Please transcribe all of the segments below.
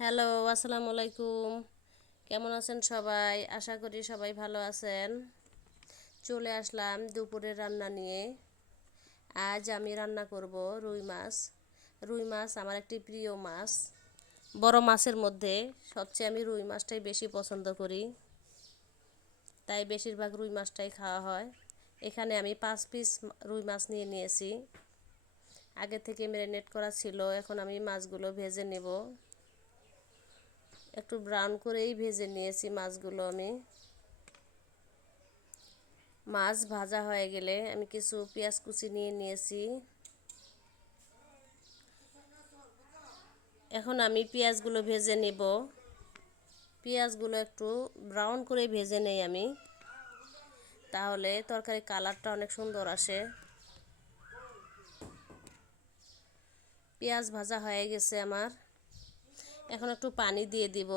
Hello, আসসালামু আলাইকুম। কেমন আছেন সবাই? আশা করি সবাই ভালো আছেন। চলে আসলাম দুপুরের রান্না নিয়ে। আজ আমি রান্না করব রুই মাছ। রুই মাছ আমার একটি প্রিয় মাছ। বড় মাছের মধ্যে সবচেয়ে আমি রুই মাছটাই বেশি পছন্দ করি। তাই বেশিরভাগ রুই মাছটাই খাওয়া হয়। এখানে আমি 5 পিস রুই মাছ নিয়েছি। আগে থেকে ম্যারিনেট করা ছিল। এখন আমি মাছগুলো ভেজে নেব। একটু ব্রাউন করেই ভেজে নিয়েছি মাছগুলো আমি। মাছ ভাজা হয়ে গেলে আমি কিছু পেঁয়াজ কুচি নিয়েছি। এখন আমি পেঁয়াজগুলো ভেজে নেব। পেঁয়াজগুলো একটু ব্রাউন করে ভেজে নেই আমি, তাহলে তরকারির কালারটা অনেক সুন্দর আসে। পেঁয়াজ ভাজা হয়ে গেছে আমার। এখন একটু পানি দিয়ে দিব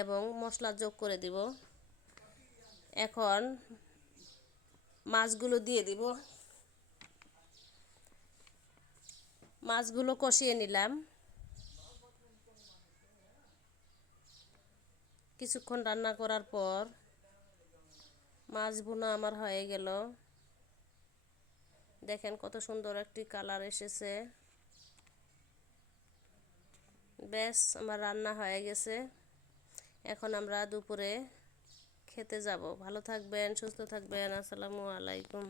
এবং মশলা যোগ করে দিব। এখন মাছগুলো দিয়ে দিব। মাছগুলো কষিয়ে নিলাম। কিছুক্ষণ রান্না করার পর মাছ ভুনা আমার হয়ে গেল। দেখেন কত সুন্দর একটি কালার এসেছে। ব্যাস, আমার রান্না হয়ে গেছে। এখন আমরা দুপুরে খেতে যাব। ভালো থাকবেন, সুস্থ থাকবেন। আসসালামু আলাইকুম।